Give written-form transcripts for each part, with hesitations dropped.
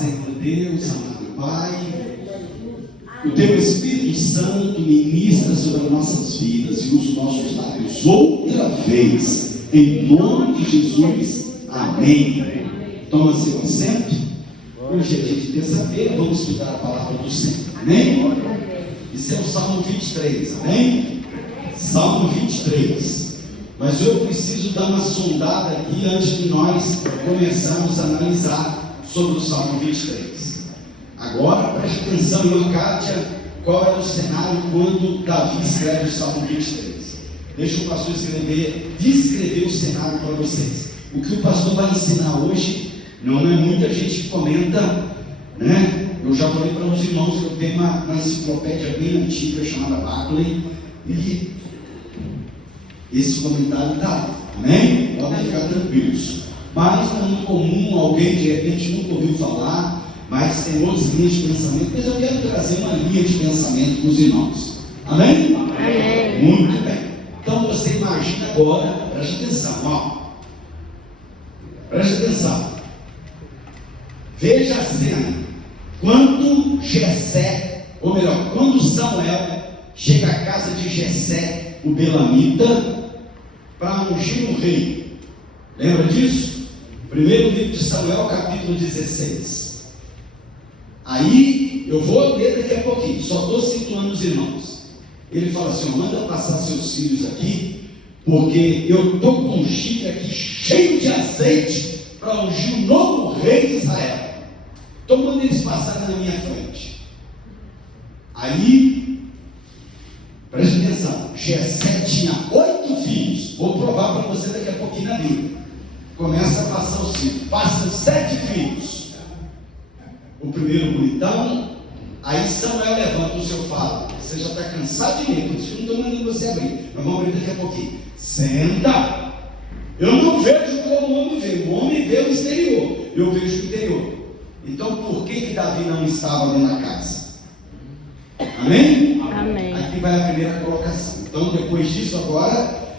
Senhor Deus, amado Pai, o Teu Espírito Santo ministra sobre as nossas vidas e os nossos lábios outra vez, em nome de Jesus, amém. Toma seu assento. Hoje é dia de terça-feira, vamos estudar a palavra do Senhor, amém? Esse é o Salmo 23, amém? Salmo 23. Mas eu preciso dar uma sondada aqui antes de nós começarmos a analisar sobre o Salmo 23. Agora, preste atenção, irmã Kátia, qual era o cenário quando Davi escreve o Salmo 23. Deixa o pastor descrever o cenário para vocês. O que o pastor vai ensinar hoje, não é muita gente que comenta, né? Eu já falei para os irmãos que eu tenho uma enciclopédia bem antiga chamada Barclay, e esse comentário está, amém? Podem ficar tranquilos. Mas não é muito comum, alguém de repente nunca ouviu falar, mas tem outras linhas de pensamento. Mas eu quero trazer uma linha de pensamento para os irmãos, amém? Amém. Muito bem. Então você imagina agora, preste atenção, ó. Preste atenção. Veja a cena. Quando Jessé, ou melhor, quando Samuel chega à casa de Jessé, o belamita, para ungir o rei. Lembra disso? Primeiro livro de Samuel, capítulo 16. Aí, eu vou ler daqui a pouquinho, só estou situando os irmãos. Ele fala assim: manda passar seus filhos aqui, porque eu estou com um chifre aqui cheio de azeite para ungir o novo rei de Israel. Então manda eles passarem na minha frente. Aí, preste atenção, Jessé tinha 8 filhos. Vou provar para você daqui a pouquinho na Bíblia. Começa a passar os filhos. Passam 7 filhos. O primeiro bonitão. Aí Samuel levanta o seu fala. Você já está cansado de ler, por isso eu não estou mandando você abrir. Nós vamos abrir daqui a pouquinho. Senta. Eu não vejo como o homem vê. O homem vê o exterior. Eu vejo o interior. Então por que Davi não estava dentro da casa? Amém? Amém. Aqui vai a primeira colocação. Então depois disso agora,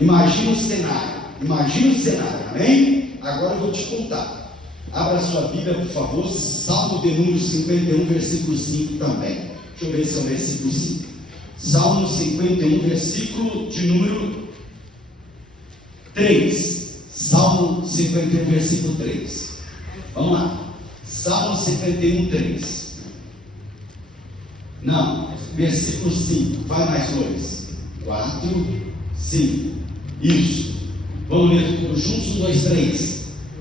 imagina o cenário. Imagina o cenário, amém? Agora eu vou te contar. Abra sua Bíblia, por favor. Salmo de número 51, versículo 5 também. Deixa eu ver se é o versículo 5. Salmo 51, versículo de número 3. Salmo 51, versículo 3. Vamos lá. Salmo 51, 3. Não, versículo 5. Vai mais 2. 4, 5. Isso. Vamos ler tudo juntos. 1, 2, 3.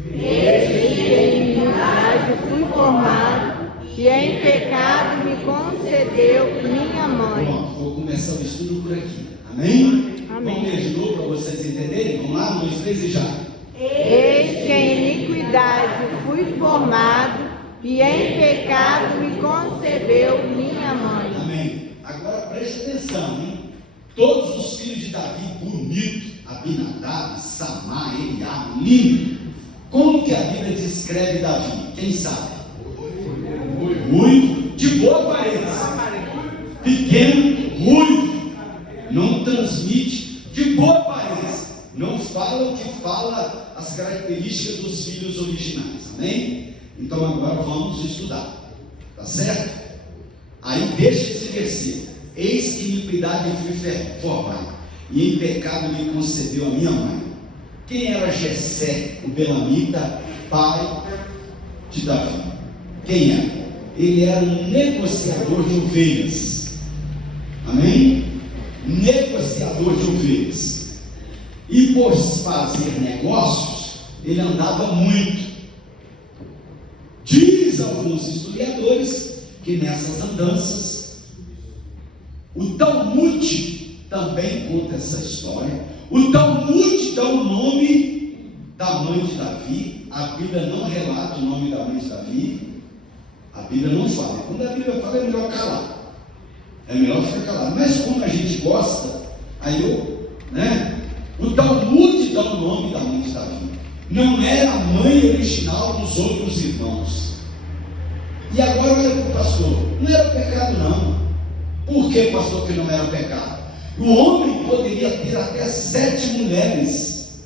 Desde que em iniquidade fui formado, e em pecado me concedeu minha mãe. Pronto, vou começar o estudo por aqui. Amém? Amém. Vamos ler de novo para vocês entenderem? Vamos lá? 1, 2, 3 e já. Eis que em iniquidade fui formado, e em pecado me concebeu minha mãe. Amém. Agora preste atenção, hein? Todos os filhos de Davi, bonito, Abinadab, Samá, Eliabe, lindo. Como que a Bíblia descreve Davi? Quem sabe? Ruivo, de boa aparência, pequeno, ruivo, não transmite, de boa aparência, não fala o que fala as características dos filhos originais, amém? Então agora vamos estudar, tá certo? Aí deixa esse versículo: eis que iniquidade fui formado, e em pecado me concedeu a minha mãe. Quem era Jessé, o belamita, pai de Davi? Quem era? Ele era um negociador de ovelhas, amém? Negociador de ovelhas, e por fazer negócios, ele andava muito. Diz alguns historiadores que nessas andanças, o Talmud também conta essa história. O Talmud dá o nome da mãe de Davi. A Bíblia não relata o nome da mãe de Davi. A Bíblia não fala. Quando a Bíblia fala, é melhor calar. É melhor ficar calado. Mas como a gente gosta, aí o Talmud dá o nome da mãe de Davi. Não era a mãe original dos outros irmãos. E agora olha para o pastor. Não era pecado não. Por que, pastor, que não era pecado? O homem poderia ter até 7 mulheres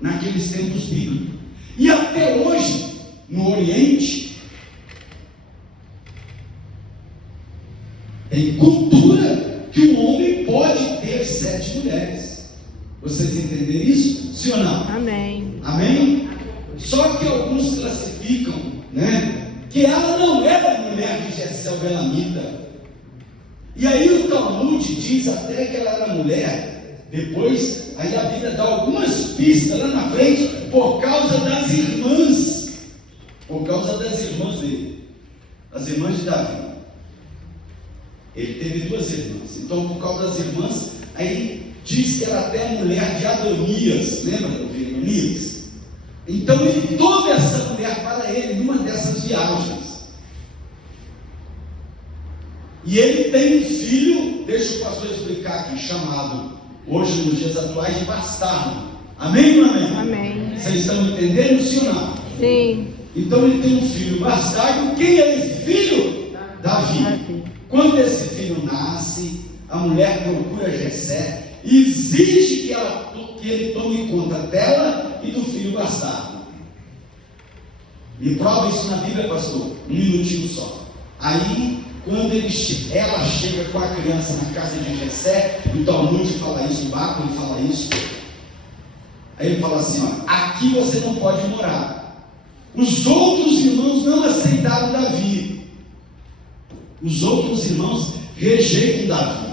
naqueles tempos bíblicos. E até hoje, no Oriente, Tem cultura que o homem pode ter 7 mulheres. Vocês entenderam isso? Sim ou não? Amém. Amém? Só que alguns classificam, né, que ela não era mulher de Jessé o Belamita. E aí o Talmud diz até que ela era mulher. Depois, aí a Bíblia dá algumas pistas lá na frente, por causa das irmãs. Por causa das irmãs dele. As irmãs de Davi. Ele teve 2 irmãs. Então, por causa das irmãs, aí diz que era até mulher de Adonias. Lembra do rei Adonias? Então, ele toma essa mulher para ele numa dessas viagens. E ele tem um filho, deixa o pastor explicar aqui, chamado, hoje nos dias atuais, de bastardo. Amém ou não amém? Amém. Vocês estão entendendo, sim ou não? Sim. Então ele tem um filho bastardo. Quem é esse filho? Davi. Quando esse filho nasce, a mulher procura Jessé e exige que ele tome conta dela e do filho bastardo. Me prova isso na Bíblia, pastor. Um minutinho só. Aí, quando ela chega com a criança na casa de Jessé, o Talmud fala isso, o Báculo fala isso. Aí ele fala assim: ó, aqui você não pode morar. Os outros irmãos não aceitaram Davi. Os outros irmãos rejeitam Davi.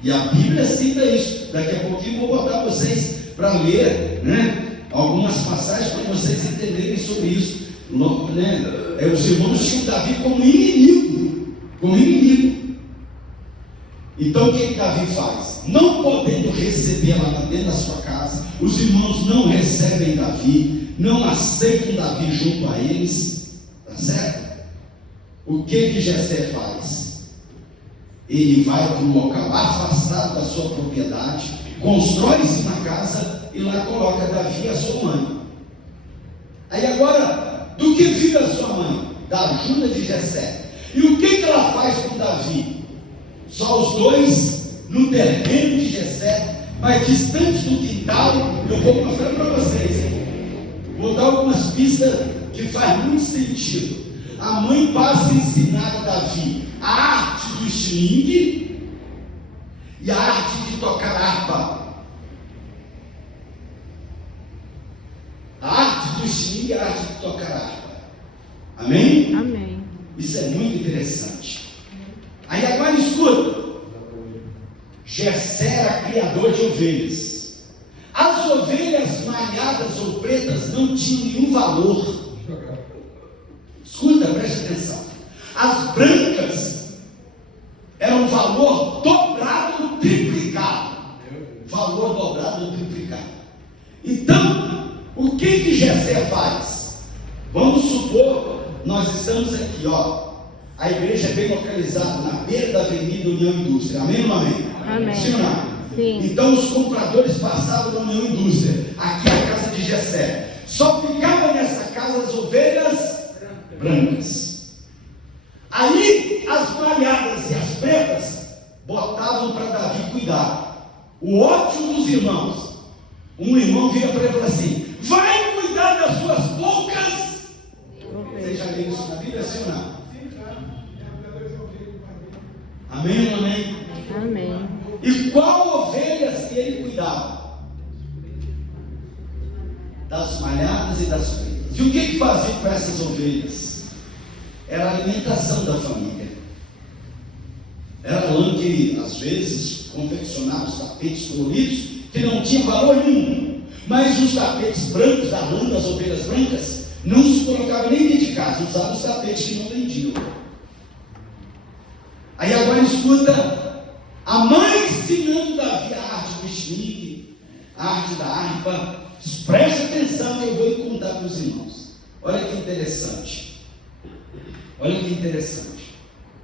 E a Bíblia cita isso. Daqui a pouquinho vou botar vocês para ler, né, algumas passagens para vocês entenderem sobre isso. Os irmãos tinham Davi como inimigo. Como inimigo. Então o que Davi faz? Não podendo recebê-la dentro da sua casa, os irmãos não recebem Davi, não aceitam Davi junto a eles, tá certo? O que Jessé faz? Ele vai para um local afastado da sua propriedade, constrói-se uma casa e lá coloca Davi e a sua mãe. Aí agora, do que vive a sua mãe? Da ajuda de Jessé. E o que ela faz com Davi? Só os dois no terreno de Jessé, mas distante do quintal. Eu vou mostrar para vocês, hein? Vou dar algumas pistas que faz muito sentido. A mãe passa a ensinar a Davi a arte do estilingue e a arte de tocar harpa. A arte do estilingue e a arte de tocar harpa. Amém? Amém. Isso é muito interessante. Aí agora escuta. Jessé era criador de ovelhas. As ovelhas malhadas ou pretas não tinham nenhum valor. Escuta, preste atenção. As brancas eram valor dobrado, triplicado. Valor dobrado, triplicado. Então, o que Jessé faz? Vamos supor, nós estamos aqui, ó. A igreja é bem localizada na beira da Avenida União Indústria. Amém ou não amém? Amém. Sim ou não? Sim. Então os compradores passavam na União Indústria. Aqui é a casa de Jessé. Só ficava nessa casa as ovelhas brancas. Aí as malhadas e as pretas botavam para Davi cuidar. O ódio dos irmãos. Um irmão vira para ele e fala assim: vai cuidar das suas poucas. Vocês já leram isso na Bíblia, sim ou não? Amém ou não amém? Amém. E qual ovelhas que ele cuidava? Das malhadas e das pretas. E o que fazia com essas ovelhas? Era a alimentação da família. Era lã que às vezes confeccionava os tapetes coloridos que não tinham valor nenhum. Mas os tapetes brancos, da lã das ovelhas brancas, não se colocavam nem dentro de casa, usavam os tapetes que não vendiam. Aí agora escuta, a mãe ensinando Davi a arte do estilingue, a arte da harpa. Preste atenção que eu vou contar para os irmãos. Olha que interessante. Olha que interessante.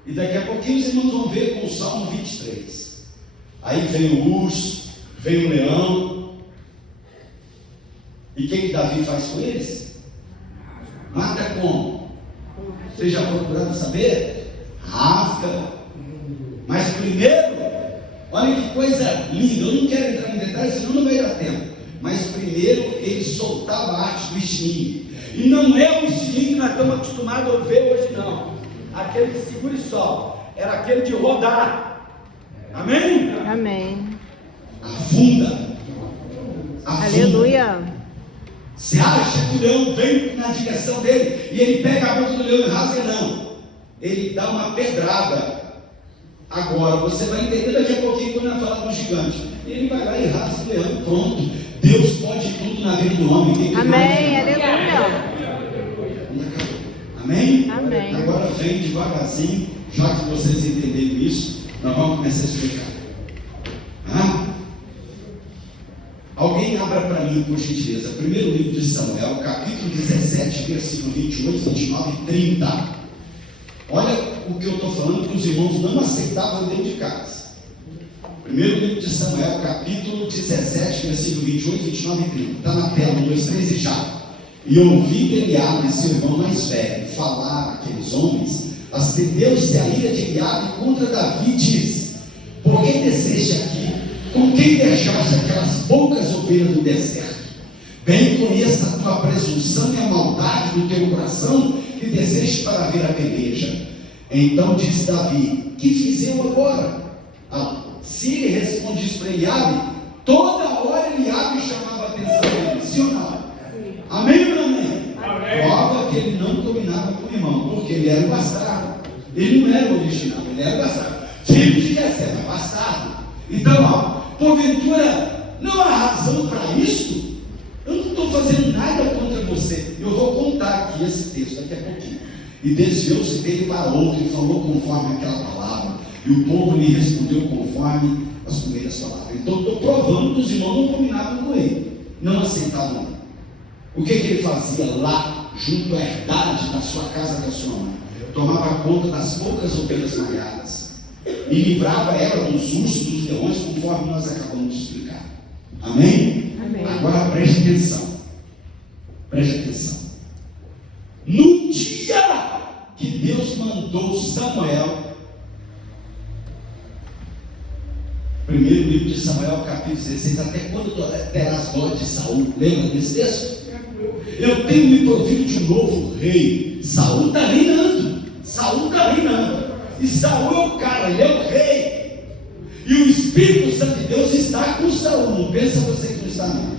E daqui a pouquinho os irmãos vão ver com o Salmo 23. Aí vem o urso, vem o leão. E o que Davi faz com eles? Mata como? Vocês já procuraram saber? Rasga. Mas primeiro, olha que coisa linda. Eu não quero entrar em detalhes, senão não vai dar tempo. Mas primeiro ele soltava a arte do estilingue. E não é o estilingue que nós estamos acostumados a ver hoje, não. Aquele que segura e solta. era aquele de rodar. Amém? Amém. Afunda. Aleluia. Você acha que o leão vem na direção dele e ele pega a boca do leão e rasga? Não. Ele dá uma pedrada. Agora, você vai entender daqui a pouquinho quando eu falar do gigante. Ele vai lá e rasga o leão, pronto. Deus pode tudo na vida do homem. Amém, aleluia. Amém? Amém. Agora vem devagarzinho, já que vocês entenderam isso, nós vamos começar a explicar. Alguém abra para mim, por gentileza, primeiro livro de Samuel, capítulo 17, versículo 28, 29 e 30. Olha o que eu estou falando, que os irmãos não aceitavam dentro de casa. Primeiro livro de Samuel, capítulo 17, versículo 28, 29 e 30. Está na tela, 1, 2, 3 e já. E ouvindo Eliabe, seu irmão mais velho, falar àqueles homens, acendeu-se a ira de Eliabe contra Davi e diz: por que deseja aqui? Com quem deixaste aquelas poucas ovelhas do deserto? Bem conheça a tua presunção e a maldade do teu coração, que desejas para ver a peleja. Então disse Davi: que fiz eu agora? Se ele respondisse para Eliabe, toda hora Eliabe chamava a atenção dele, sim ou não? Amém ou não amém? Prova que ele não combinava com o irmão, porque ele era o bastardo. Ele não era o original, ele era o bastardo. Filho de Jessé, mas bastardo. Então, porventura, não há razão para isso? Eu não estou fazendo nada contra você. Eu vou contar aqui esse texto daqui a pouquinho. E desviou-se dele para outro e falou conforme aquela palavra. E o povo lhe respondeu conforme as primeiras palavras. Então, estou provando que os irmãos não combinavam com ele, não aceitavam ele. O que ele fazia lá, junto à herdade da sua casa, da sua mãe? Tomava conta das poucas ovelhas malhadas e livrava ela dos ursos, dos leões, conforme nós acabamos de explicar. Amém? Amém. Agora preste atenção. Preste atenção. No dia que Deus mandou Samuel, primeiro livro de Samuel, capítulo 16, até quando terás dó de Saul? Lembra desse texto? Eu tenho me provido de um novo rei. Saul está reinando. Saul está reinando. E Saul é o cara, ele é o rei. E o Espírito Santo de Deus está com Saul. Não pensa você que não está, não.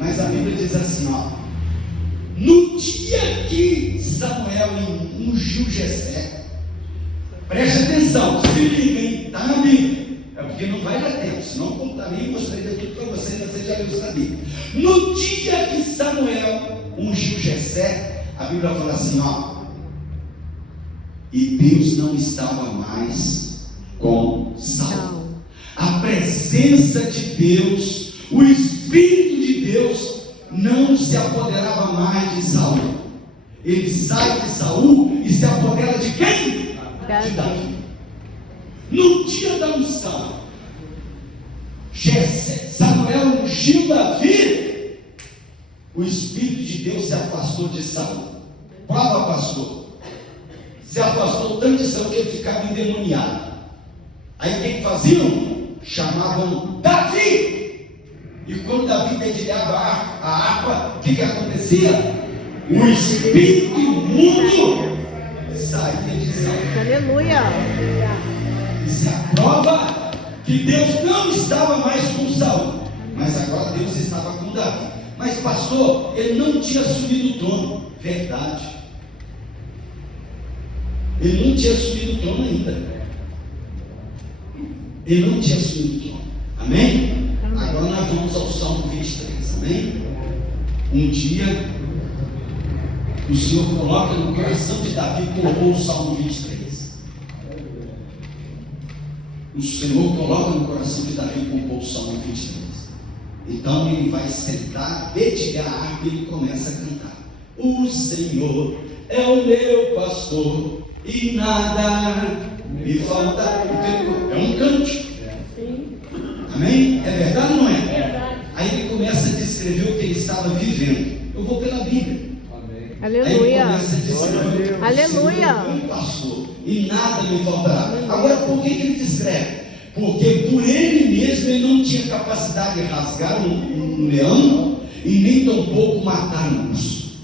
Mas a Bíblia diz assim, ó. No dia que Samuel ungiu Jessé, preste atenção, se ninguém está na Bíblia. É porque não vai dar tempo, senão eu contaria e mostraria tudo para você, mas você já leu isso na Bíblia. No dia que Samuel ungiu Jessé, a Bíblia fala assim, ó. E Deus não estava mais com Saul. A presença de Deus, o Espírito de Deus não se apoderava mais de Saul. Ele sai de Saul e se apodera de quem? De Davi. No dia da unção, Samuel ungiu Davi, o Espírito de Deus se afastou de Saul. Prova, pastor. Se afastou tanto de Saul que ele ficava endemoniado. Aí o que faziam? Chamavam Davi. E quando Davi dedilhava a harpa, o que acontecia? O espírito imundo saía de Saul. Aleluia. Isso é a prova que Deus não estava mais com Saul, mas agora Deus estava com Davi. Mas pastor, ele não tinha assumido o trono. Verdade. Ele não tinha assumido o trono ainda. Ele não tinha assumido o trono. Amém? Agora nós vamos ao Salmo 23. Amém? Um dia o Senhor coloca no coração de Davi, colocou o Salmo 23. O Senhor coloca no coração de Davi, compôs o Salmo 23. Então ele vai sentar, dedilhar a harpa e ele começa a cantar. O Senhor é o meu pastor e nada me falta. É um cântico. Amém? É verdade ou não é? Aí ele começa a descrever o que ele estava vivendo. Eu vou pela Bíblia. Aleluia. Aleluia. Pastor, e nada me faltará. Agora, por que ele descreve? Porque por ele mesmo ele não tinha capacidade de rasgar um leão e nem tampouco matar um urso.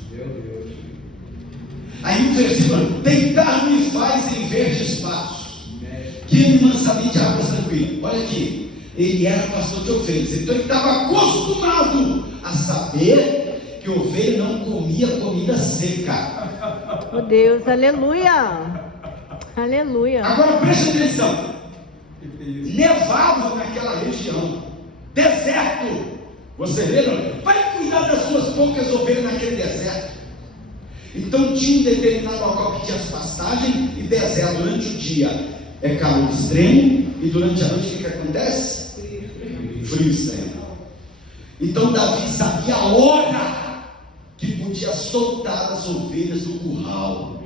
Aí o versículo: deitar-me faz em verdes pastos, Teme mansamente águas tranquilas. Olha aqui, ele era pastor de ovelhas, então ele estava acostumado a saber que ovelha não comia comida seca. Oh Deus, aleluia. Aleluia. Agora preste atenção, nevava naquela região, deserto. Você vê, não? Vai cuidar das suas poucas ovelhas naquele deserto. Então tinha um determinado local que tinha as pastagens e deserto. Durante o dia é calor extremo e durante a noite o que acontece? Frio extremo. Então Davi sabia a hora que podia soltar as ovelhas do curral.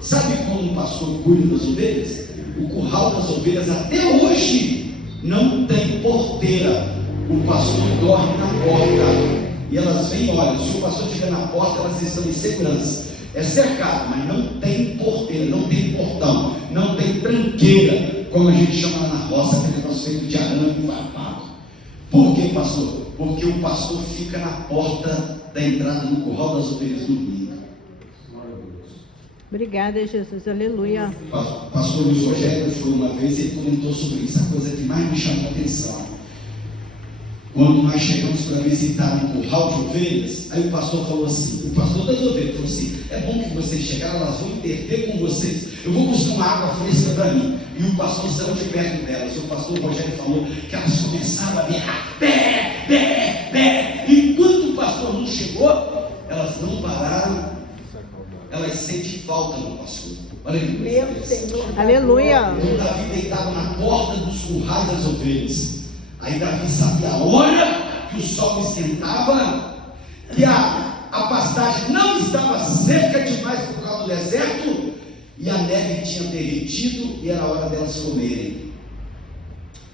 Sabe como o pastor cuida das ovelhas? O curral das ovelhas até hoje não tem porteira. O pastor dorme na porta e elas vêm, olha, se o pastor estiver na porta, elas estão em segurança. É cercado, mas não tem porteira, não tem portão, não tem tranqueira, como a gente chama lá na roça, aquele negócio feito de arame e farpado. Por que, pastor? Porque o pastor fica na porta da entrada do curral das ovelhas dormindo. Obrigada, Jesus, aleluia. Pastor Luiz Rogério foi uma vez e ele comentou sobre isso, a coisa que mais me chamou a atenção. Quando nós chegamos para visitar um curral de ovelhas, aí o pastor falou assim, o pastor das ovelhas falou assim: é bom que vocês chegaram, elas vão interter com vocês, eu vou buscar uma água fresca para mim. E o pastor saiu de perto delas. O pastor Rogério falou que elas começaram a berrar, bé, bé, bé. E quando o pastor não chegou, elas não pararam, elas sentem falta do pastor. Olha que coisa interessante. Aleluia. Então Davi deitava na porta dos currais das ovelhas. Aí Davi sabia a hora que o sol esquentava, que a pastagem não estava seca demais por causa do deserto, e a neve tinha derretido, e era a hora delas comerem.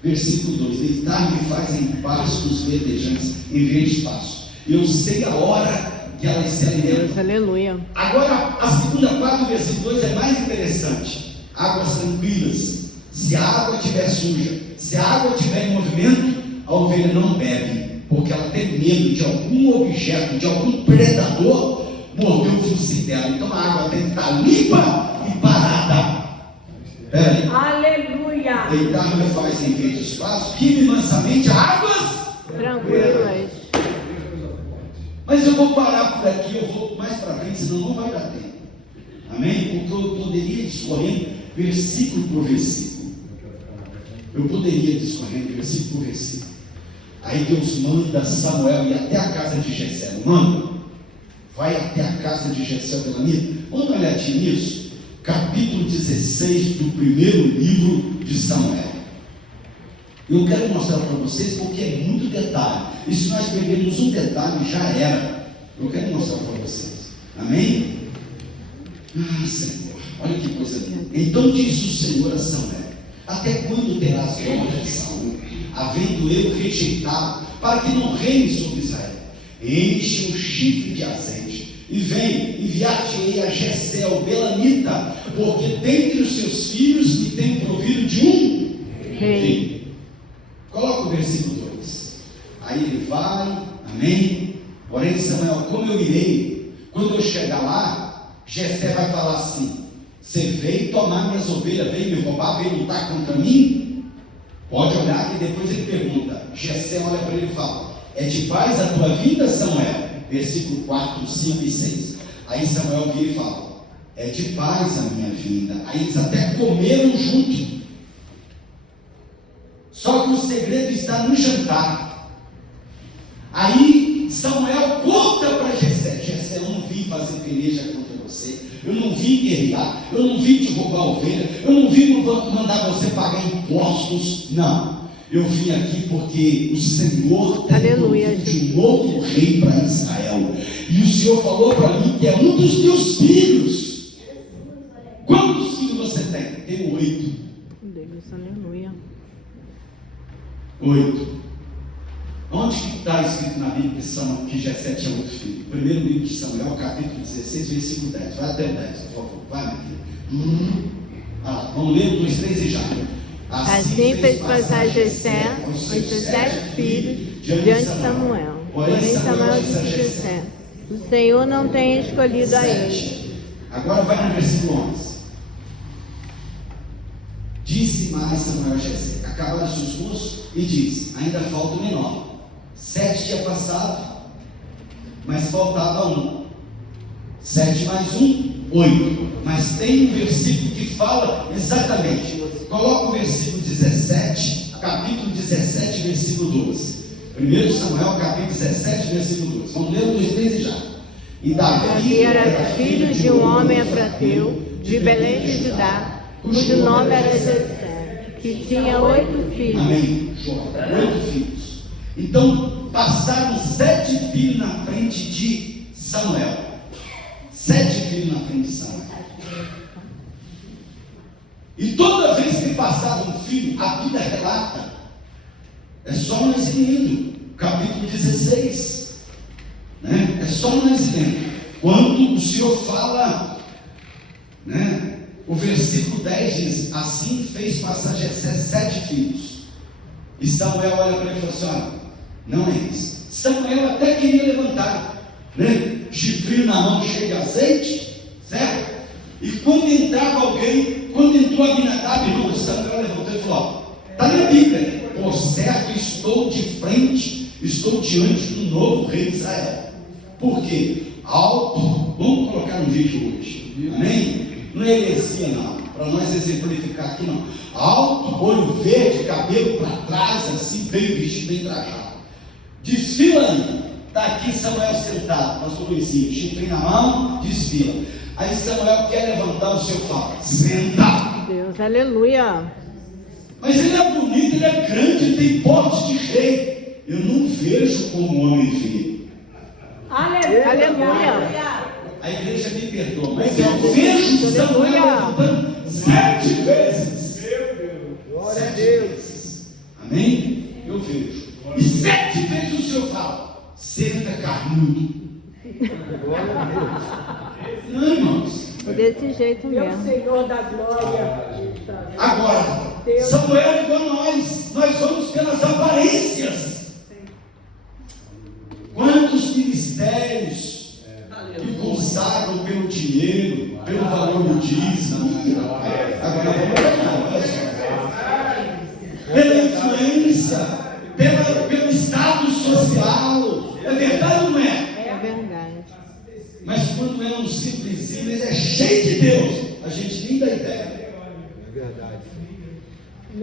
Versículo 2: deitar-me faz em pastos verdejantes, em verdes pastos. Eu sei a hora que elas se alimentam. Aleluia. Agora, a segunda parte do versículo 2 é mais interessante. Águas tranquilas. Se a água estiver suja, se a água estiver em movimento, a ovelha não bebe, porque ela tem medo de algum objeto, de algum predador morder o focinho dela. Então a água tem que estar limpa e parada. Peraí. Aleluia. Deitar-me faz em verdes pastos, guie-me mansamente a águas Tranquilas. Mas eu vou parar por aqui, eu vou mais para frente, senão não vai dar tempo. Amém? Porque eu poderia discorrer versículo por versículo. Eu poderia discorrer versículo por versículo. Aí Deus manda Samuel ir até a casa de Jessé. Manda. Vai até a casa de Jessé Belamita. Vamos dar uma olhadinha nisso. Capítulo 16 do primeiro livro de Samuel. Eu quero mostrar para vocês porque é muito detalhe. E se nós perdermos um detalhe, já era. Eu quero mostrar para vocês. Amém? Ah, Senhor, olha que coisa linda. Então disse o Senhor a Samuel: até quando terás glória de Saul, havendo eu rejeitado, para que não reine sobre Israel? Enche um chifre de azeite, e vem, enviar-te-ei a Jessé, o Belamita, porque dentre os seus filhos me tem provido de um filho. Coloca o versículo 2. Aí ele vai, amém. Porém, Samuel, como eu irei? Quando eu chegar lá, Jessé vai falar assim: você veio tomar minhas ovelhas, veio me roubar, veio lutar contra mim? Pode olhar que depois ele pergunta. Jessé olha para ele e fala: é de paz a tua vida, Samuel? Versículo 4, 5 e 6. Aí Samuel vira e fala: é de paz a minha vida. Aí eles até comeram junto. Só que o segredo está no jantar. Aí Samuel conta para Jessé: Jessé, eu não vim fazer peleja contra você, eu não vim guerrear, eu não vim te roubar ovelha, eu não vim mandar você pagar impostos, não. Eu vim aqui porque o Senhor tem de um novo rei para Israel, e o Senhor falou para mim que é um dos teus filhos. Quantos filhos você tem? Tenho 8. Deus, aleluia. 8. Onde que está escrito na Bíblia que Jessé tinha 8 filhos? Primeiro livro de Samuel, capítulo 16, versículo 10. Vai até o 10, por favor. Vai, meu filho. Vamos ler 2, 3 e já. Assim fez passar Jessé os seus 7 filhos diante de Samuel. Porém Samuel disse a Jessé: o Senhor não tem escolhido a ele. Agora vai no versículo 11. Disse mais Samuel a Jessé: acabaram-se os moços, e disse: ainda falta o menor. 7 tinha passado, mas faltava um. 7 mais 1, 8. Mas tem um versículo que fala exatamente. Coloca o versículo 17, capítulo 17, versículo 12. 1 Samuel, capítulo 17, versículo 12. Vamos ler 1, 2, 3 e já. E Davi era filho de um homem efrateu, de Belém de Judá, cujo nome era Jessé, que tinha 8 filhos. Amém. 8 filhos. Então passaram 7 filhos na frente de Samuel. 7 filhos na frente de Samuel. E toda vez que passava um filho, a Bíblia relata, é só nós lendo, capítulo 16, né? É só nós lendo, quando o Senhor fala, né? O versículo 10 diz: assim fez passar Jessé 7 filhos. E Samuel olha para ele e fala assim: olha, não é isso. Samuel até queria levantar, né? Chifrinho na mão, cheio de azeite, certo? E quando entrava alguém, quando entrou Abinadab, irmão, Samuel levantou e falou: está na Bíblia, por certo estou de frente, estou diante do novo rei de Israel. Por quê? Alto, vamos colocar no vídeo hoje, amém? Não é heresia não, para nós exemplificar aqui não. Alto, olho verde, cabelo para trás, assim, bem vestido, bem trajado. Desfila aí, está aqui Samuel sentado, pastor Luizinho, chifre na mão, desfila. Aí Samuel quer levantar o seu fala: senta. Deus, aleluia. Mas ele é bonito, ele é grande, ele tem porte de rei. Eu não vejo como homem vê. Aleluia. A igreja me perdoa, mas eu vejo Samuel levantando 7 vezes. 7 vezes. Amém? Eu vejo. E 7 vezes o Senhor fala: senta, carnudo. Não, irmãos. É desse jeito mesmo. Senhor da glória. Agora, Samuel é igual a nós vamos pelas aparências. Quantos ministérios que consagram pelo dinheiro, pelo valor do dízimo, pela influência, pelo status social. É verdade ou não é? É verdade. Mas quando é um simplesinho, ele é cheio de Deus, a gente nem dá ideia. É verdade.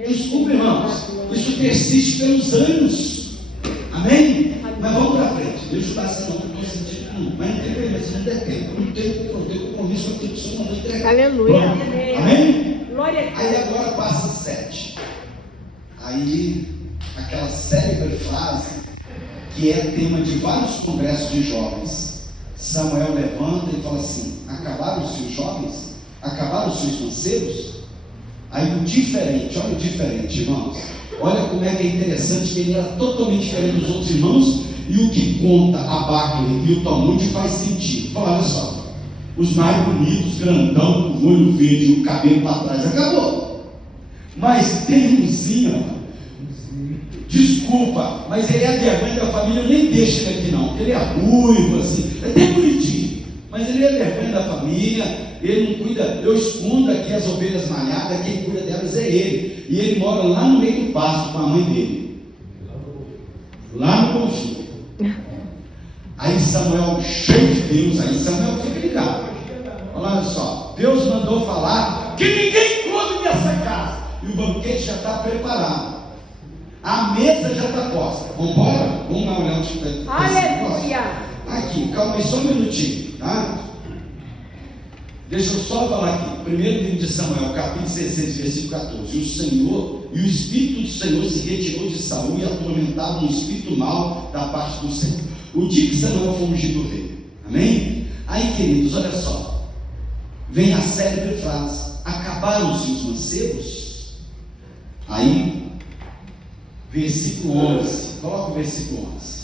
Desculpa, irmãos, isso persiste pelos anos. Amém? Mas vamos para frente. Deixa eu dar essa nota para você sentir. Mas não tem problema, se não der tempo. Não tem compromisso com aquilo que o Senhor mandou entregar. Aleluia. Pronto. Amém? Glória a Deus. Aí agora passa 7. Aí, aquela célebre frase, que é tema de vários congressos de jovens. Samuel levanta e fala assim: acabaram-se os jovens? Acabaram-se os mancebos? Aí o diferente, olha o diferente, irmãos. Olha como é que é interessante que ele era totalmente diferente dos outros irmãos, e o que conta a Backley e o Talmud faz sentido. Olha só, os mais bonitos, grandão, com o olho verde e o cabelo para trás, acabou. Mas tem umzinho, desculpa, mas ele é a vergonha da família, eu nem deixo ele aqui não, porque ele é ruivo assim, é até bonitinho, mas ele é a vergonha da família. Ele não cuida, eu escondo aqui as ovelhas malhadas, quem cuida delas é ele. E ele mora lá no meio do pasto com a mãe dele. Lá no confim. Aí Samuel, cheio de Deus, aí Samuel fica ligado. Olha só, Deus mandou falar que ninguém come nessa casa. E o banquete já está preparado. A mesa já está posta. Vamos embora? Vamos lá olhar onde está. Aleluia. Aqui, calma aí só um minutinho, tá? Deixa eu só falar aqui, primeiro livro de Samuel, capítulo 16, versículo 14. O Senhor, e o Espírito do Senhor se retirou de Saul e atormentava um espírito mau da parte do Senhor. O dia que Samuel foi ungido do rei. Amém? Aí, queridos, olha só. Vem a célebre frase: acabaram-se os mancebos? Aí, versículo 11. Coloca o versículo 11.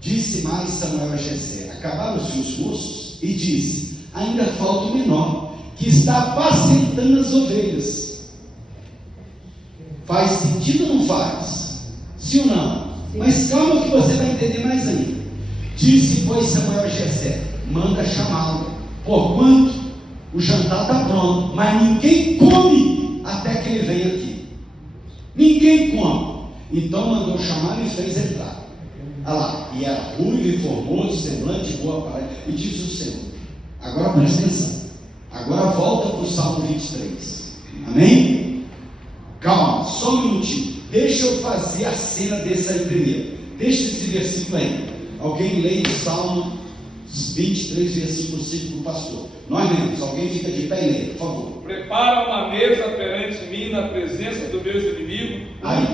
Disse mais Samuel a Jessé: acabaram-se os moços? E disse: ainda falta o menor, que está apacentando as ovelhas. Faz sentido ou não faz? Sim ou não? Sim. Mas calma que você vai entender mais ainda. Disse, pois, Samuel a Jessé: manda chamá-lo, porquanto o jantar está pronto, mas ninguém come. até que ele venha aqui. Ninguém come. Então mandou chamar e fez entrar. Olha lá, e era ruivo e formoso, semblante, boa aparência, e disse o Senhor. Agora presta atenção. Agora volta para o Salmo 23. Amém? Calma, só um minutinho. Deixa eu fazer a cena desse aí primeiro. Deixa esse versículo aí. Alguém lê o Salmo 23, versículo 5 para o pastor. Nós lemos. Alguém fica de pé e lê, por favor. Prepara uma mesa perante mim na presença dos meus inimigos. Aí.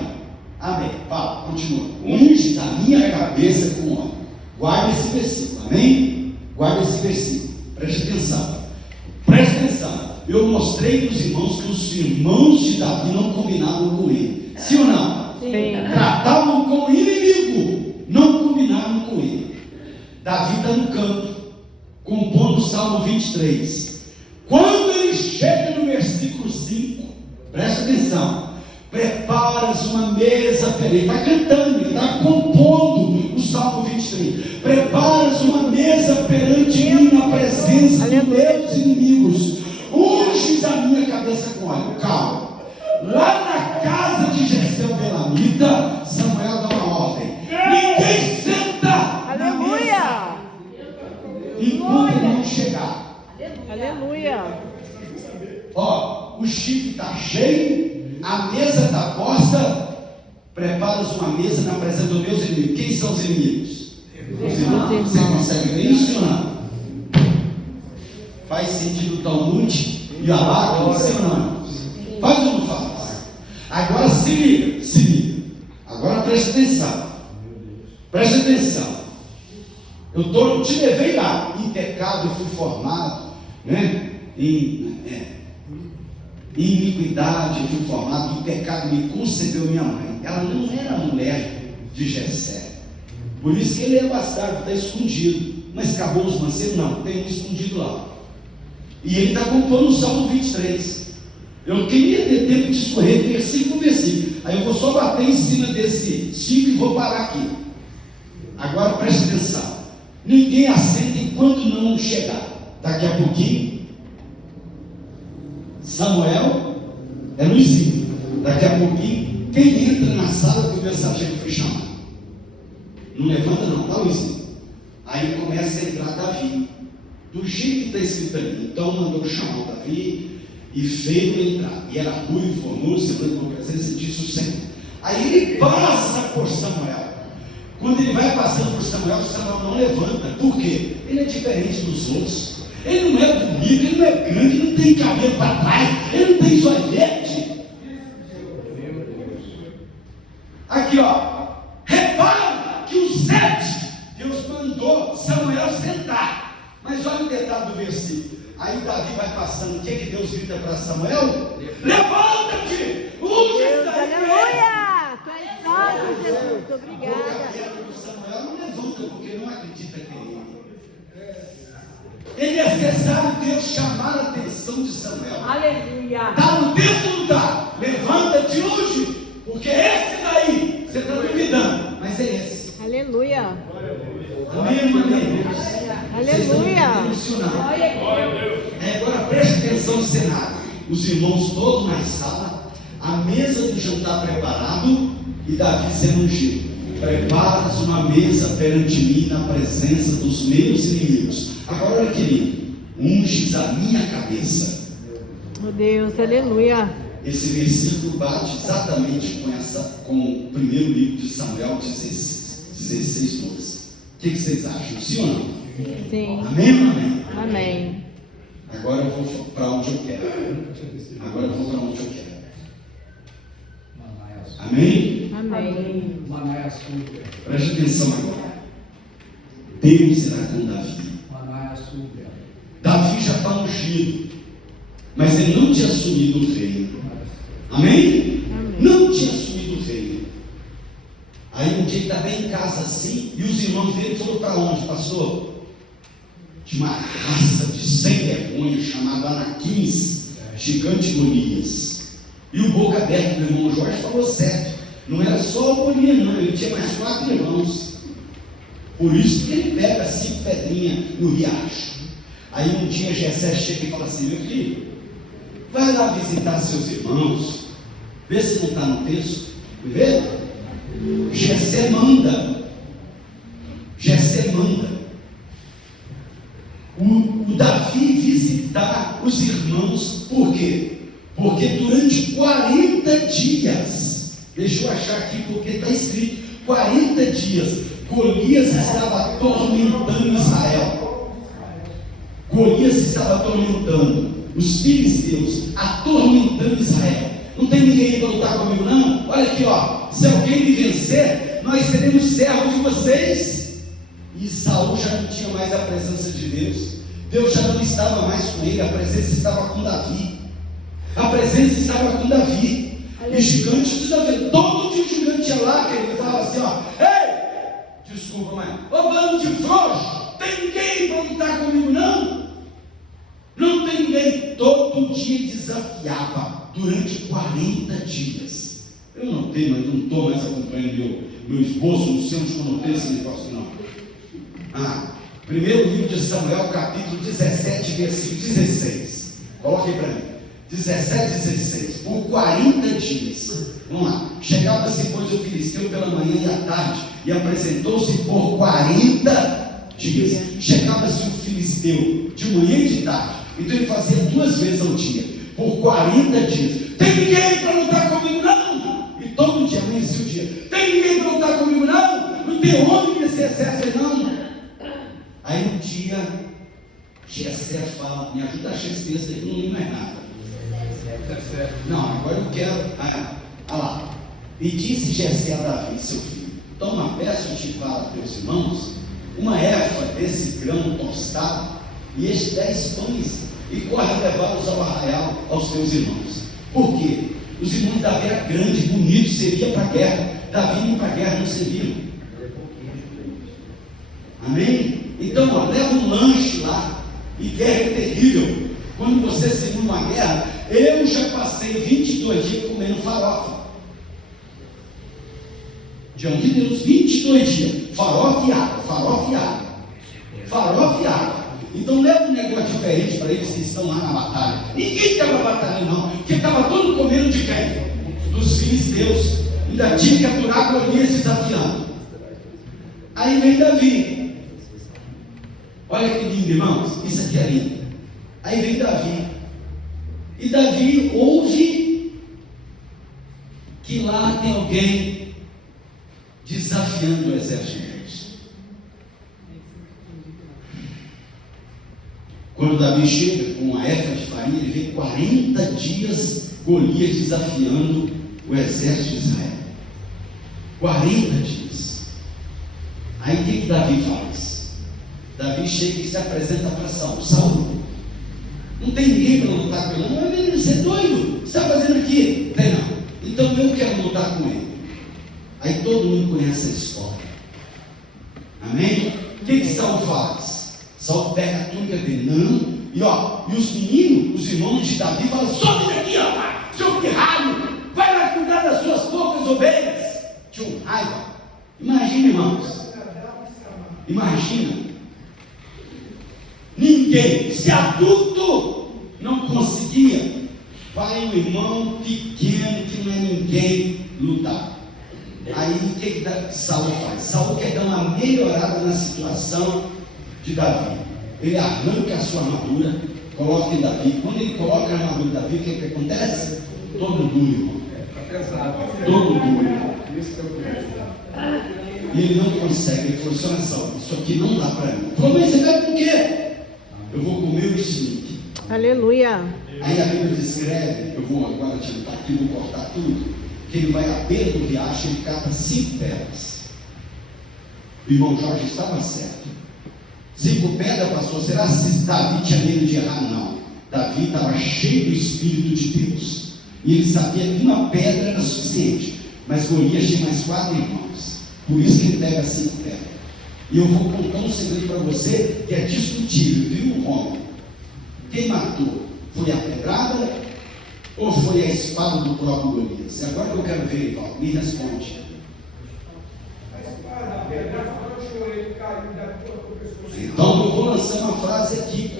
Amém. Fala, continua. Unges a minha cabeça com óleo. Guarda esse versículo. Amém? Guarda esse versículo. Preste atenção. Preste atenção. Eu mostrei para os irmãos que os irmãos de Davi não combinavam com ele. Sim ou não? Sim. Tratavam como inimigo. Não combinavam com ele. Davi está no campo, compondo o Salmo 23. Quando ele chega no versículo 5, presta atenção. Preparas uma mesa, ele está cantando, ele está compondo o Salmo 23. Preparas uma mesa perante mim na presença dos meus inimigos. Unges a minha cabeça com óleo. Calma. Lá na casa de Jessé o Belamita, Samuel dá uma ordem. Ninguém senta na mesa enquanto ele não chegar. Aleluia. Ó, o chifre está cheio, a mesa está posta. Preparas uma mesa na presença dos meus inimigos. Quem são os inimigos? Os irmãos. Você consegue ver isso ou não? Faz sentido o Talmud e a Abaca, sim ou não? Faz ou não faz? Agora se liga, se liga. Agora preste atenção. Preste atenção. Eu te levei lá. Em pecado eu fui formado, né? Em iniquidade eu fui formado. Em pecado me concebeu minha mãe. Ela não era mulher de Jessé. Por isso que ele é bastardo, está escondido. Mas acabou os mancebos? Não, tem um escondido lá. E ele está compondo o Salmo 23. Eu queria ter tempo de escorrer versículo por versículo. Aí eu vou só bater em cima desse 5 e vou parar aqui. Agora preste atenção. Ninguém assenta enquanto não chegar. Daqui a pouquinho, Samuel é Luizinho. Daqui a pouquinho, quem entra na sala que o mensageiro foi chamado? Não levanta não, tá, Luizinho? Aí começa a entrar Davi. Do jeito que está escrito ali. Então mandou chamar o Davi e fez-o entrar. E era ruivo, formoso, semblante com a presença, disse o Senhor. Aí ele passa por Samuel. Quando ele vai passando por Samuel, Samuel não levanta. Por quê? Ele é diferente dos outros. Ele não é bonito, ele não é grande, ele não tem cabelo para trás, ele não tem joelhete. Aqui, ó. Repara que o 7, Deus mandou Samuel sentar. Mas olha o detalhe do versículo. Aí Davi vai passando. O que é que Deus grita para Samuel? Levanta-te! Aleluia! Tu és santo, Jesus. O Obrigada. cabelo do Samuel não levanta porque não acredita que é ele. É necessário Deus chamar a atenção de Samuel. Aleluia. Está no tempo ou não está? Levanta-te hoje, porque esse daí, você está duvidando, mas é esse. Aleluia. Amém, amém. Aleluia. Agora preste atenção no cenário. Os irmãos todos na sala, a mesa do jantar preparado e Davi sendo ungido. Preparas uma mesa perante mim na presença dos meus inimigos. Agora olha que lindo. Unges a minha cabeça. Meu Deus, aleluia. Esse versículo bate exatamente com o primeiro livro de Samuel 16, 12. O que vocês acham? Sim ou não? Sim. Amém ou não amém? Amém. Agora eu vou para onde eu quero. Amém? Amém. Preste atenção agora. Deus será com Davi. Davi já está ungido, mas ele não tinha assumido o reino. Amém? Não tinha assumido o reino. Aí um dia ele está bem em casa assim, e os irmãos dele foram para onde, pastor? De uma raça de sem vergonha chamada Anaquins, gigante Golias. E o boca aberta do irmão Jorge falou certo. Não era só o Golias, não, ele tinha mais 4 irmãos. Por isso que ele pega 5 pedrinhas no riacho. Aí um dia Jessé chega e fala assim: meu filho, Vai lá visitar seus irmãos. Vê se não está no texto. Vê? Jessé manda. Jessé manda o Davi visitar os irmãos. Por quê? Porque durante 40 dias, deixa eu achar aqui porque está escrito, 40 dias, Golias estava atormentando Israel. Golias estava atormentando os filisteus, atormentando Israel. Não tem ninguém para lutar comigo não? Olha aqui, ó, se alguém me vencer, nós seremos servos de vocês. E Saul já não tinha mais a presença de Deus. Deus já não estava mais com ele, a presença estava com Davi. A presença estava com Davi. E o gigante desafiou. Todo dia o gigante ia lá, que ele falava assim, ó, ei, desculpa, mas, ô bando de frouxo, tem ninguém para lutar comigo não? Não tem ninguém. Todo dia desafiava, durante 40 dias. Eu não tenho, mas não estou mais acompanhando meu esposo, não sei onde eu não tenho esse negócio não. Primeiro livro de Samuel, capítulo 17, versículo 16. Coloque para mim. 17, 16. Por 40 dias. Vamos lá. Chegava-se, pois, o filisteu pela manhã e à tarde, e apresentou-se por 40 dias. Chegava-se o filisteu de manhã e de tarde. Então ele fazia 2 vezes ao dia. Por 40 dias. Tem ninguém para lutar comigo, não? E todo dia amanhecia o dia. Tem ninguém para lutar comigo, não? Não tem homem nesse exército, não? Aí um dia, Jessé fala, me ajuda a achar esse texto aí, não lembro mais nada. Não, agora eu quero. Olha lá. E disse Jessé a Davi, seu filho: toma, peço-te para teus irmãos uma éfa desse grão tostado e estes 10 pães, e corre a levá-los ao arraial aos teus irmãos. Por quê? Os irmãos de Davi eram grandes, bonitos, servia para a guerra. Davi ia para a guerra, não servia. Amém? Então, ó, leva um lanche lá, e guerra é terrível. Quando você se une uma guerra, eu já passei 22 dias comendo farofa. Diante de Deus, 22 dias, farofa e água, farofa e água, farofa e água. Então leva um negócio diferente para eles que estão lá na batalha. Ninguém estava batalhando não, porque estava todo comendo de quem? Dos filisteus. Ainda tinha que aturar Golias desafiando. Aí vem Davi. Olha que lindo, irmãos, isso aqui é lindo. Aí vem Davi, e Davi ouve que lá tem alguém desafiando o exército de Deus. Quando Davi chega com uma éfa de farinha, ele vê 40 dias Golias desafiando o exército de Israel. 40 dias. Aí o que Davi faz? Davi chega e se apresenta para Saul. Saul, não tem ninguém para lutar com ele. Não, menino, você é doido? O que você está fazendo aqui? Tem não. Então eu quero lutar com ele. Aí todo mundo conhece a história. Amém? O que Saul faz? Saul pega a túnica dele, não. E os meninos, os irmãos de Davi, falam: sobe daqui, rapaz, seu pirralho, vai lá cuidar das suas poucas ovelhas. Tinha raiva. Imagina, irmãos. Imagina. Ninguém, se adulto não conseguia, vai um irmão pequeno que não é ninguém lutar. Aí o que Saul faz? Saul quer dar uma melhorada na situação de Davi. Ele arranca a sua armadura, coloca em Davi. Quando ele coloca a armadura em Davi, o que acontece? Todo duro, irmão. Todo duro. E ele não consegue. Ele falou: olha só, isso aqui não dá para mim. Ele falou: mas você vai com o quê? Eu vou comer o estilingue. Aleluia. Aí a Bíblia descreve, eu vou agora tirar aqui, vou cortar tudo, que ele vai à beira do riacho e ele cata 5 pedras. O irmão Jorge estava certo. 5 pedras, pastor, será que Davi tinha medo de errar? Não. Davi estava cheio do Espírito de Deus. E ele sabia que uma pedra era suficiente. Mas Golias tinha mais 4 irmãos. Por isso que ele pega 5 pedras. E eu vou contar um segredo para você que é discutível, viu, Rômulo? Quem matou? Foi a pedrada ou foi a espada do próprio Golias? Agora que eu quero ver, Ivaldo, me responde. Então eu vou lançar uma frase aqui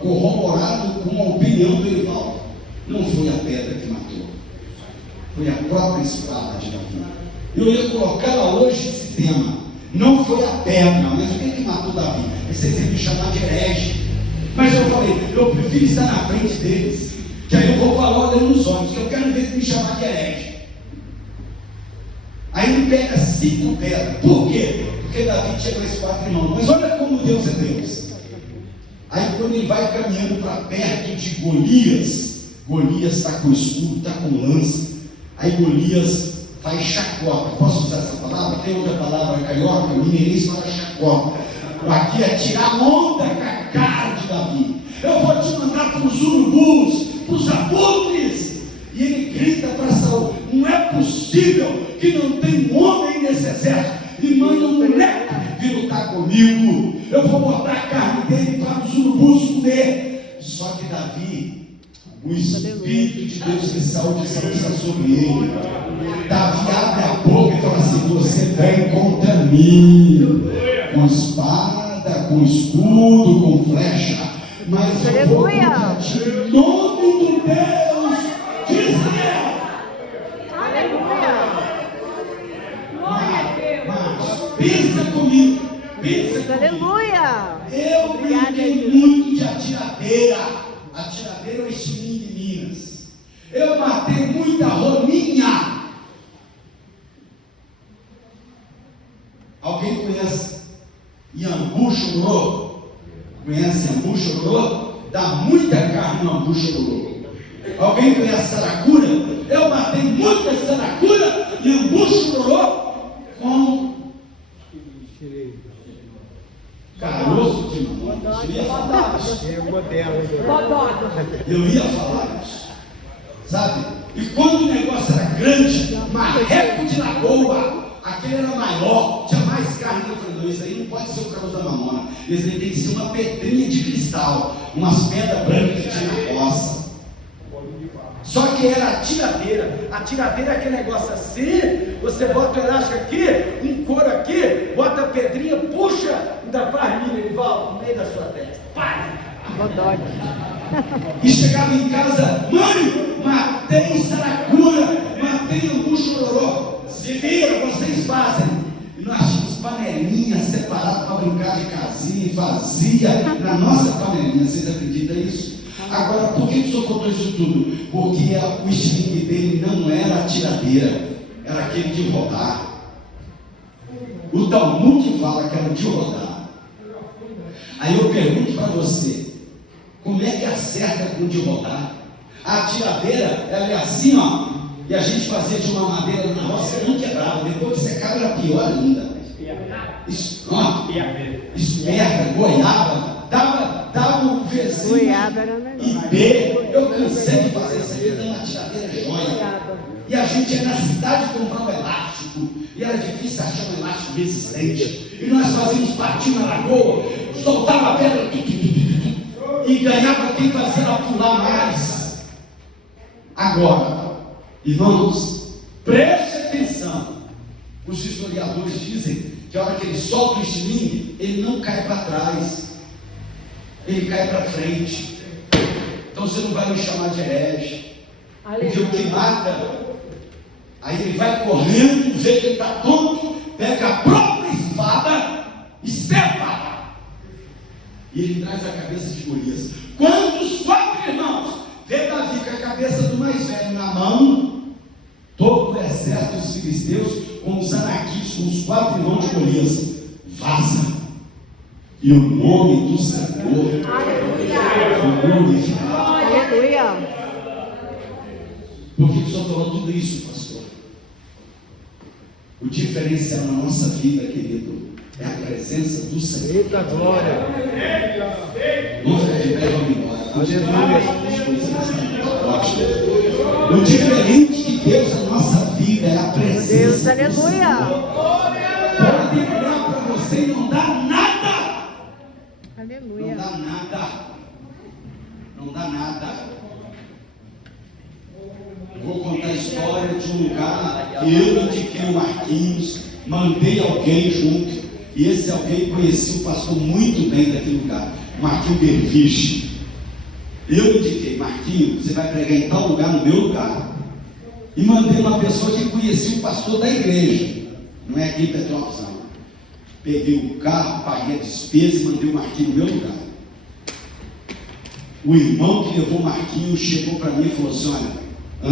corroborado com a opinião do Ivaldo. não foi a pedra que matou, foi a própria espada de Davi. Eu ia colocar hoje esse tema. Não foi a pedra, mas o que matou Davi? Vocês iam me chamar de herege. Mas eu falei, eu prefiro estar na frente deles, que aí eu vou falar olhando nos olhos, que eu quero ver me chamar de herege. Aí ele pega 5 pedras. Por quê? Porque Davi tinha mais 4 irmãos. Mas olha como Deus é Deus. Aí quando ele vai caminhando para perto de Golias, Golias está com escudo, está com lança. Aí Golias faz chacota. Posso usar essa palavra? Tem outra palavra carioca, mineirense fala chacota. Aqui é tirar onda com a cara de Davi. Eu vou te mandar para os urubus, para os abutres. E ele grita para Saul: não é possível que não tenha um homem nesse exército e manda um moleque vir lutar comigo. Eu vou botar a carne dele para os urubus comer. Só que Davi, o Espírito de Deus que Saul está sobre ele. Davi abre a boca e fala assim: você vem contra mim, com espada, com escudo, com flecha, mas eu vou contra ti em nome do Deus de Israel. Mas pensa comigo, Aleluia. Eu brinquei muito de atiradeira. Atiradeira é o estilingue de Minas. Eu matei muita rolinha. Alguém conhece Iambu Chororô? Conhece Iambu Chororô? Dá muita carne no Iambu Chororô. Alguém conhece saracura? Eu matei muita saracura em Iambu Chororô com caroço de mamona. Eu ia falar isso. Eu ia falar isso. Sabe? E quando o negócio era grande, marreco de lagoa, aquele era maior, tinha mais carne. Eu falei: não, isso aí não pode ser o caroço da mamona. Isso aí tem que ser uma pedrinha de cristal, umas pedras brancas que tinha na roça. Só que era a tiradeira. A tiradeira é aquele negócio assim, você bota o elástico aqui, um couro aqui, bota a pedrinha, puxa, ainda faz milho, ele volta no meio da sua testa. Pai! E chegava em casa: mãe, matei saracura, matei Iambu Chororô. Se vira, vocês fazem. E nós tínhamos panelinha separada para brincar de casinha e fazia na nossa panelinha. Vocês acreditam nisso? Agora, por que o senhor contou isso tudo? Porque o estilingue dele não era a tiradeira, era aquele de rodar. O Talmud fala que era de rodar. Aí eu pergunto para você: como é que acerta com o de rodar? A tiradeira, ela é assim, ó, e a gente fazia de uma madeira na roça que não quebrava. Depois que secava era pior ainda. Esperta, goiaba, dava um vizinho e B. Eu cansei de fazer isso aí, dando uma tiradeira joia. E a gente ia na cidade comprar um elástico, e era difícil achar um elástico resistente. E nós fazíamos patinho na lagoa, soltava a pedra e ganhava quem fazia ela pular mais. Agora, irmãos, preste atenção. Os historiadores dizem que a hora que ele solta o estilingue, ele não cai para trás, ele cai para frente. Então você não vai me chamar de herege, porque o que mata, aí ele vai correndo, vê que ele está tonto, pega a própria espada e separa, e ele traz a cabeça de Golias. Quando os 4 irmãos vê Davi com a cabeça do mais velho na mão, todo o exército dos filisteus, com os anaquitos, com os 4 irmãos de Golias, vaza. E o nome do Senhor foi glorificado. Aleluia. Por que o Senhor falou tudo isso, pastor? O diferencial na nossa vida, querido, é a presença do Senhor. Eita glória! Vamos ficar de pé, vamos embora. O diferente de Deus na nossa vida é a presença Deus, do aleluia. Senhor. Pode olhar para você e não dá nada. Aleluia. Não dá nada. Não dá nada. Eu vou contar a história de um lugar que eu indiquei o Marquinhos, mandei alguém junto, e esse alguém conhecia o pastor muito bem daquele lugar, Marquinhos Berviche. Eu indiquei, Marquinhos, você vai pregar em tal lugar, no meu lugar. E mandei uma pessoa que conhecia o pastor da igreja. Não é aqui em Petrópolis, não. Peguei o carro, paguei a despesa e mandei o Marquinhos no meu lugar. O irmão que levou o Marquinhos chegou para mim e falou assim: olha,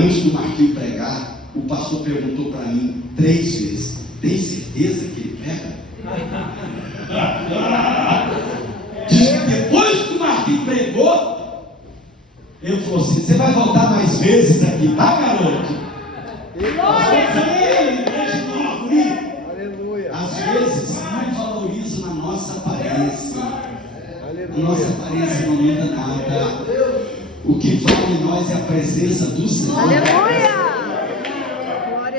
antes do Marquinhos pregar, o pastor perguntou para mim 3 vezes: tem certeza que ele prega? Diz que depois que o Marquinhos pregou, ele falou assim: você vai voltar mais vezes aqui, tá, garoto? Às vezes não valorizam a nossa aparência. A nossa aparência não muda nada. O que vale em nós é a presença do Senhor. Aleluia!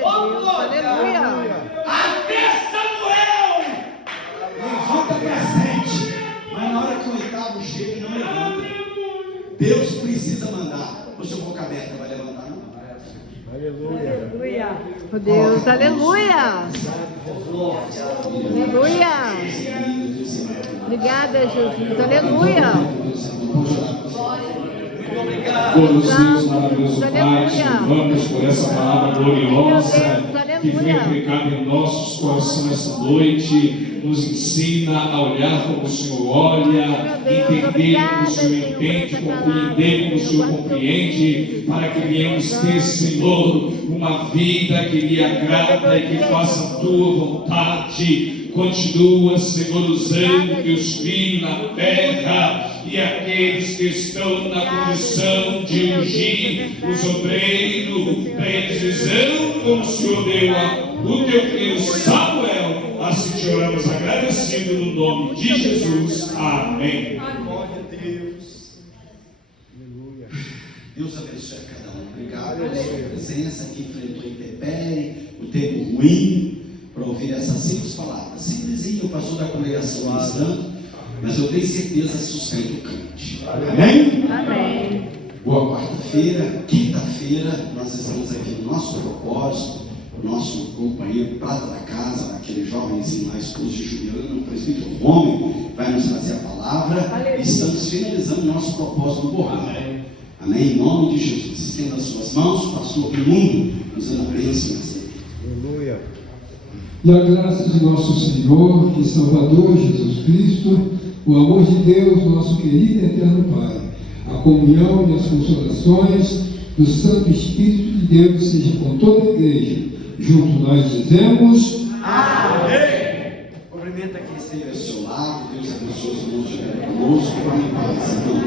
Glória a Deus, aleluia! Até Samuel levanta presente, mas na hora que o oitavo chega, ele não levanta. Deus precisa mandar. O seu boca aberta vai levantar, não? Aleluia. Oh Deus, aleluia! Aleluia! Obrigada, Jesus, aleluia! Todos Deus, maravilhoso Pai, te louvamos por essa palavra gloriosa que foi aplicada em nossos corações essa noite. Nos ensina a olhar como o Senhor olha, entender como o Senhor entende, compreender como o Senhor compreende, para que venhamos ter, Senhor, uma vida que lhe agrada e que faça a tua vontade. Continua, Senhor, usando teus filhos na terra e aqueles que estão na condição de ungir os obreiros, precisando, como o Senhor deu o teu filho Samuel. Assim te oramos agradecido no nome de Jesus. Amém. Deus abençoe a cada um. Obrigado pela sua presença que enfrentou a intempérie, o tempo ruim, para ouvir essas simples palavras. Simplesinho, o pastor da congregação ministrando, mas eu tenho certeza sustenta o crente. Amém? Amém. Boa quarta-feira, quinta-feira, nós estamos aqui no nosso propósito, o nosso companheiro prata da casa, aquele jovenzinho lá, esposo de Juliana, o presbítero Homem, vai nos trazer a palavra. E estamos finalizando o nosso propósito no Borrão. Amém? Em nome de Jesus, estenda as suas mãos, pastor do mundo, nos dando a bênção. Aleluia. E a graça de nosso Senhor e Salvador Jesus Cristo, o amor de Deus, nosso querido e eterno Pai, a comunhão e as consolações do Santo Espírito de Deus seja com toda a igreja. Juntos nós dizemos Amém. Cumprimenta aqui, Senhor, ao seu lado. Deus abençoe os irmãos de conosco. Amém.